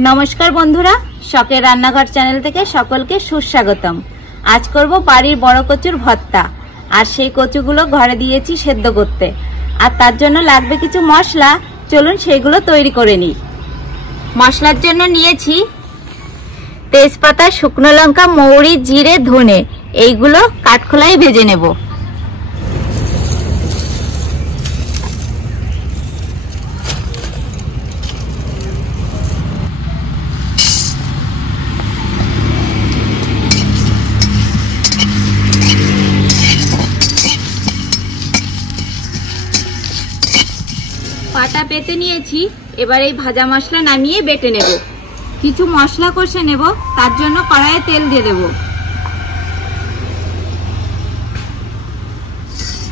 नमस्कार बंधुरा शखेर रान्नाघर चैनल থেকে সকলকে সুস্বাগতম। आज করব বাড়ির বড় কচুর ভর্তা। আর সেই কচুগুলো ঘরে দিয়েছি সেদ্ধ করতে। আর তার জন্য লাগবে কিছু মশলা, চলুন সেগুলো তৈরি করে নিই। মশলার জন্য নিয়েছি তেজপাতা, শুকনো লঙ্কা, মৌরি, জিরে, ধনে। এইগুলো কাঠখোলায় ভেজে নেব। পাটা পেতে নিয়েছি। এবার এই ভাজা মশলা নামিয়ে বেটে নেব। কিছু মশলা কষে নেব, তার জন্য কড়াইয়ে তেল দিয়ে দেব।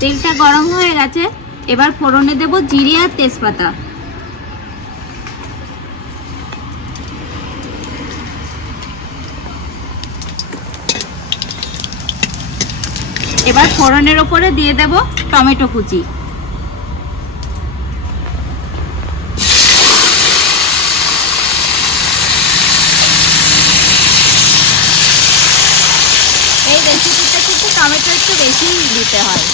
তেলটা গরম হয়ে গেছে, এবার ফোড়নে দেব জিরে আর তেজপাতা। এবার ফোড়নের ওপরে দিয়ে দেব টমেটো কুচি। এই রেসিপিতে কিন্তু টমেটো একটু বেশি দিতে হয়।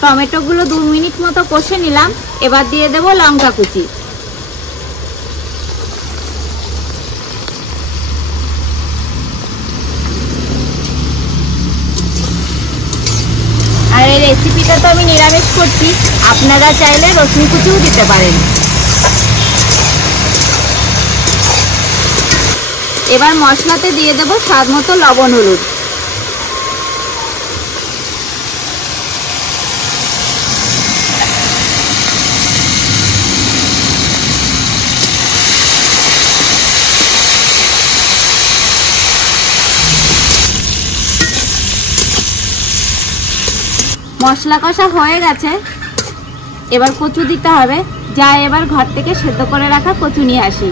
টমেটোগুলো 2 মিনিট মতো কষে নিলাম। এবার দিয়ে দেব লঙ্কা কুচি। আর এই রেসিপিটা তো আমি নিরামিষ করছি, আপনারা চাইলে রসুন কুচিও দিতে পারেন। এবার মশলাতে দিয়ে দেব স্বাদ মতো লবণ, হলুদ। মশলা কষা হয়ে গেছে, এবার কচু দিতে হবে। যা এবার ঘর থেকে সেদ্ধ করে রাখা কচু নিয়ে আসি।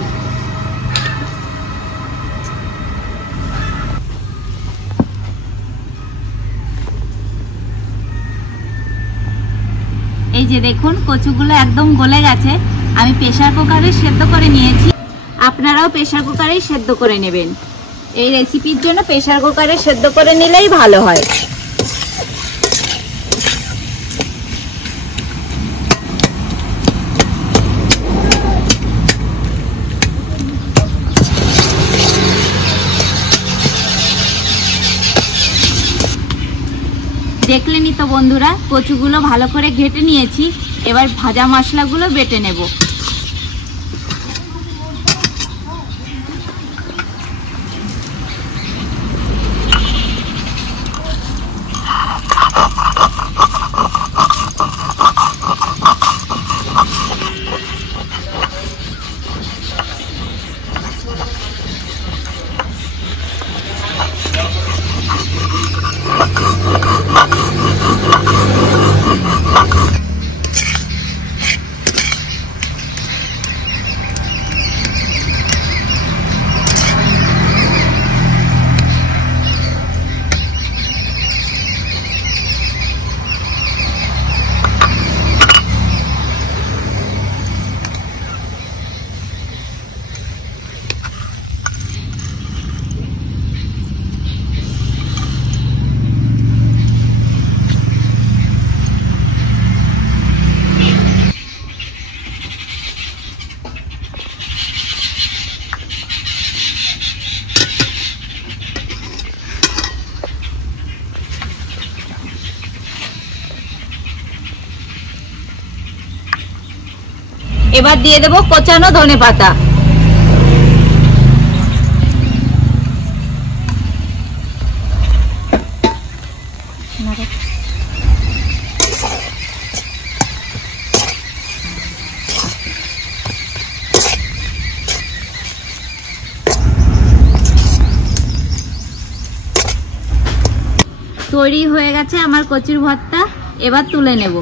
এই যে দেখুন, কচুগুলো একদম গলে গেছে। আমি প্রেসার কুকারে সেদ্ধ করে নিয়েছি, আপনারাও প্রেসার কুকারেই সেদ্ধ করে নেবেন। এই রেসিপির জন্য প্রেসার কুকারে সেদ্ধ করে নিলেই ভালো হয়। দেখলেনই তো বন্ধুরা, কচুগুলো ভালো করে ঘেটে নিয়েছি। এবার ভাজা মশলাগুলো বেটে নেব। এবার দিয়ে দেব কোচানো ধনেপাতা। তৈরি হয়ে গেছে আমার কচুর ভর্তা। এবার তুলে নেব।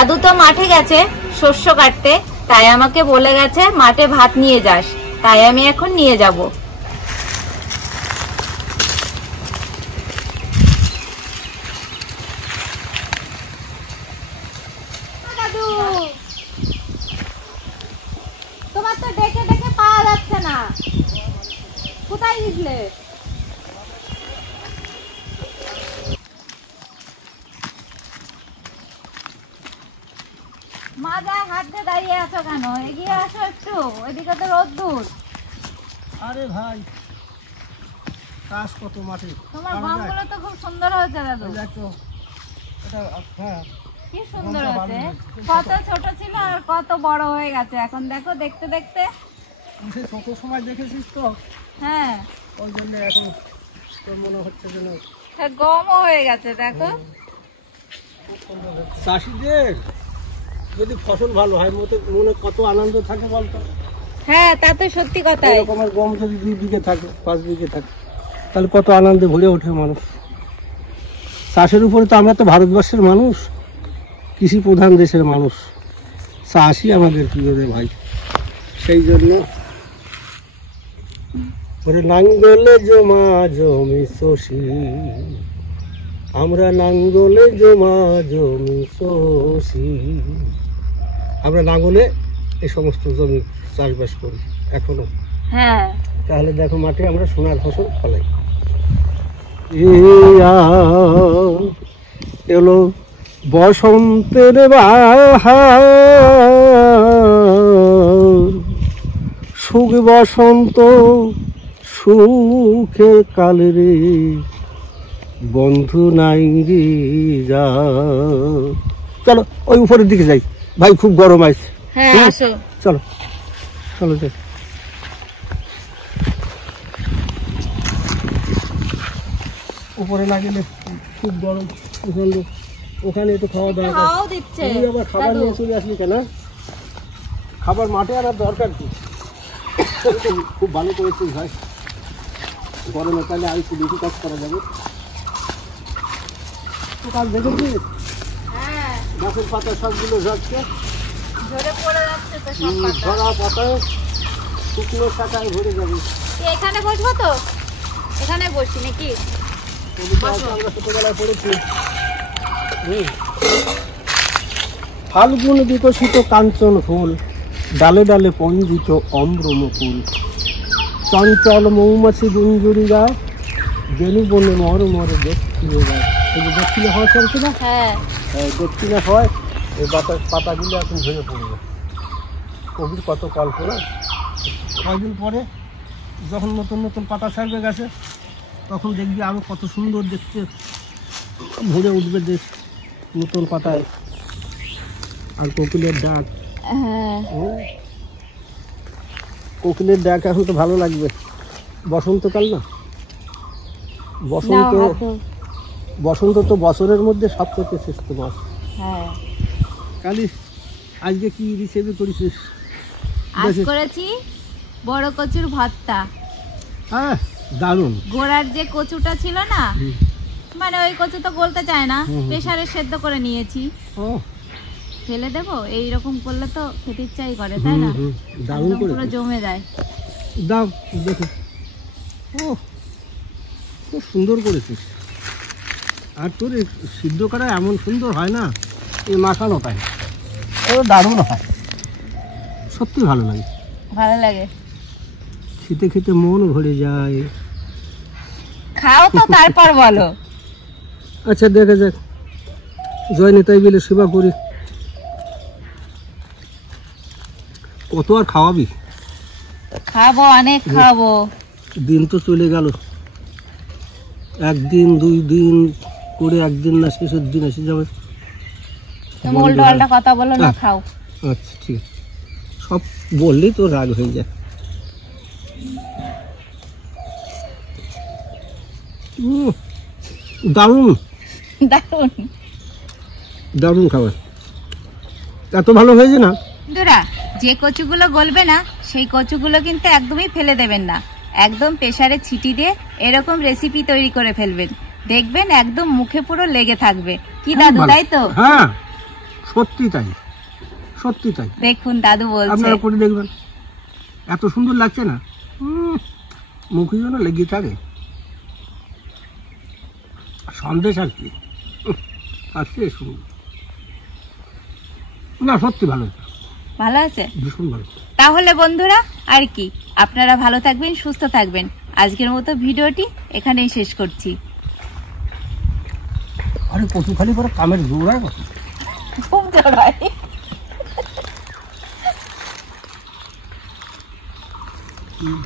দাদু তো মাঠে গেছে শস্য কাটতে, তাই আমাকে বলে গেছে মাঠে ভাত নিয়ে যাস, তাই আমি এখন নিয়ে যাব। দাদু, তোমার তো ডেকে ডেকে পাওয়া যাচ্ছে না, কোথায় গেছিলে? মাথায় হাত দিয়ে দাঁড়িয়ে আছো কেন? এগিয়ে আসো একটু, ওইদিকে তো রোদ্দুর। আরে ভাই, কাজ কত মাঠে। তোমার গমগুলো তো খুব সুন্দর হয়েছে দাদু। কি সুন্দর হয়েছে, কত ছোট ছিল আর কত বড় হয়ে গেছে এখন দেখো, দেখতে দেখতে। ছোট সময় দেখেছিস তো? হ্যাঁ, ওই জন্য এখন তোর মনে হচ্ছে যেন গমও হয়ে গেছে দেখো। চাষিদের যদি ফসল ভালো হয় মনে কত আনন্দ থাকে বলতো। হ্যাঁ, তা তো সত্যি কথা। এরকম আর গম যদি 2 বিঘে থাকে, 5 বিঘে থাকে, তাহলে কত আনন্দে ভরে ওঠে মানুষ। চাষের উপরে তো আমরা তো ভারতবর্ষের মানুষ, কৃষি প্রধান দেশের মানুষ, চাষই আমাদের প্রিয় রে ভাই। সেই জন্য ওরে নাঙ্গলে জমা জমি শশী, আমরা নাঙ্গলে জমা জমি শশী, আমরা নাঙ্গলে এই সমস্ত জমি চাষবাস করি এখনো। হ্যাঁ, তাহলে দেখো মাঠে আমরা সোনার ফসল ফলাই। এলো বসন্তের বাহার, সুখ বসন্ত সুখের কাল রে, বন্ধু নাই রে যা। চলো ওই উপরের দিকে যাই ভাই, খুব গরম আছে। হ্যাঁ, আসো। চলো চলো যাই। উপরে না গেলে খুব গরম, ওখানে একটু খাওয়া দাওয়া দিচ্ছে। তুমি আবার খাবার নিয়ে চলে আসলি কেন? খাবার মাঠে আনার দরকার কি? খুব ভালো করেছিস ভাই, গরমে তাহলে আর একটু বেশি কাজ করা যাবে। তো কাজ দেখেছিস? হ্যাঁ, গাছের পাতা সবগুলো ঝরছে, ঝরে পড়ে যাচ্ছে তো সব পাতা। ঝরা পাতায় শুকনো শাখায় ভরে যাবে। এখানে বসবো তো? এখানে বসি নাকি? আমরা ছোটবেলায় পড়েছি। ফাল্গুন বিকশিত কাঞ্চন ফুল, ডালে ডালে পঞ্জিত অম্র মুকুল, চঞ্চল মৌমাছি গুঞ্জুরি গায়, বেনু বনে মর মরে দক্ষিণে যায়। এই যে দক্ষিণে হওয়া চলছে না? হ্যাঁ, দক্ষিণে হয়, এই পাতাগুলো এখন ভেঙে পড়বে। কবির কত কল্পনা। কয়েকদিন পরে যখন নতুন নতুন পাতা ছাড়বে গাছে, তখন দেখবি আরো কত সুন্দর দেখতে ভরে উঠবে দেশ নতুন পাতায়। আর কোকিলের ডাক, কোকিলের ডাক এখন তো ভালো লাগবে। বসন্তকাল না, বসন্ত তো বছরের মধ্যে সবচেয়ে শ্রেষ্ঠ মাস। হ্যাঁ, কালি আজকে কি রিসেভে করেছিস? আজ করেছি বড় কচুর ভর্তা। হ্যাঁ, দারুণ। গোড়ার যে কচুটা ছিল না, মানে ওই কচু তো গলতে চায় না, প্রেসারে সেদ্ধ করে নিয়েছি। ফেলে দেবো, এইরকম করলে তো খেতে ইচ্ছাই করে, তাই না? দারুণ করে পুরো জমে যায়। দাও দেখো, ও খুব সুন্দর করেছিস। আর তোর সিদ্ধ করা এমন সুন্দর হয় না, এই মাখানো তাই ও দারুণ হয়, সত্যি ভালো লাগে। ভালো লাগে, খেতে খেতে মন ভরে যায়। খাও তো তারপর বলো। আচ্ছা দেখা যাক, জয় নেতাই বলে সেবা করি। কত আর খাওয়াবি? খাবো, অনেক খাবো। দিন তো চলে গেল, একদিন 2 দিন করে একদিন না শেষের দিন এসে যাবে। তুমি উল্টো পাল্টা কথা বলো না, খাও। আচ্ছা ঠিক আছে, সব বললেই তো রাগ হয়ে যায়। দারুণ দারুণ দারুণ খাবার, এত ভালো হয়েছে না। বন্ধুরা, যে কচুগুলো গলবে না সেই কচুগুলো কিন্তু একদমই ফেলে দেবেন না, একদম প্রেসারে ছিটি দিয়ে এরকম রেসিপি তৈরি করে ফেলবেন, দেখবেন একদম মুখে পুরো লেগে থাকবে। কি দাদু, তাই তো? হ্যাঁ, সত্যি তাই, সত্যি তাই। দেখুন দাদু বলছে। আপনারা করে দেখবেন, এত সুন্দর লাগছে না, মুখে যেন লেগে থাকে। সন্দেশ আর কি, আসছে সুন্দর না, সত্যি ভালো, ভালো আছে, ভীষণ ভালো। তাহলে বন্ধুরা আর কি, আপনারা ভালো থাকবেন, সুস্থ থাকবেন। আজকের মতো ভিডিওটি এখানেই শেষ করছি। আরে কচু খালি পরে কামের জোড়ায় কত খুব জোড়ায়। হুম।